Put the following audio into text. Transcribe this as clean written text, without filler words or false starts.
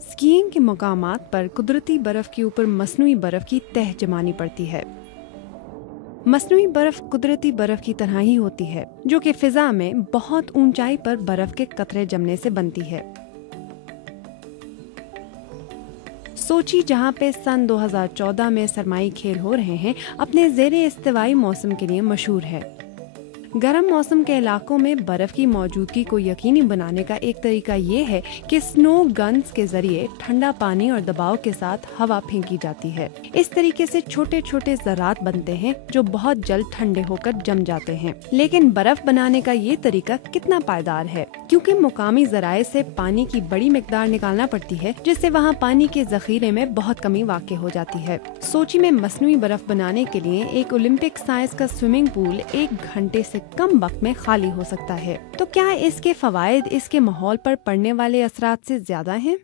Skiing के मकामात पर कुदरती बर्फ के ऊपर मसनूई बर्फ की तह जमानी पड़ती है। मसनूई बर्फ कुदरती बर्फ की तरह ही होती है, जो कि फिजा में बहुत ऊंचाई पर बर्फ के कतरे जमने से बनती है। सोची, जहां पे सन 2014 में सरमाई खेल हो रहे हैं, अपने ज़ेरे इस्तिवाई मौसम के लिए मशहूर है। गर्म मौसम के इलाकों में बर्फ की मौजूदगी को यकीनी बनाने का एक तरीका ये है कि स्नो गन्स के जरिए ठंडा पानी और दबाव के साथ हवा फेंकी जाती है। इस तरीके से छोटे छोटे ज़रात बनते हैं जो बहुत जल्द ठंडे होकर जम जाते हैं। लेकिन बर्फ बनाने का ये तरीका कितना पायदार है, क्योंकि मुकामी ज़राए से पानी की बड़ी मिकदार निकालना पड़ती है, जिससे वहाँ पानी के जखीरे में बहुत कमी वाक़ई हो जाती है। सोची में मसनूई बर्फ बनाने के लिए एक ओलंपिक साइज का स्विमिंग पूल 1 घंटे से कम वक्त में खाली हो सकता है। तो क्या इसके फवायद इसके माहौल पर पड़ने वाले असरात से ज्यादा हैं?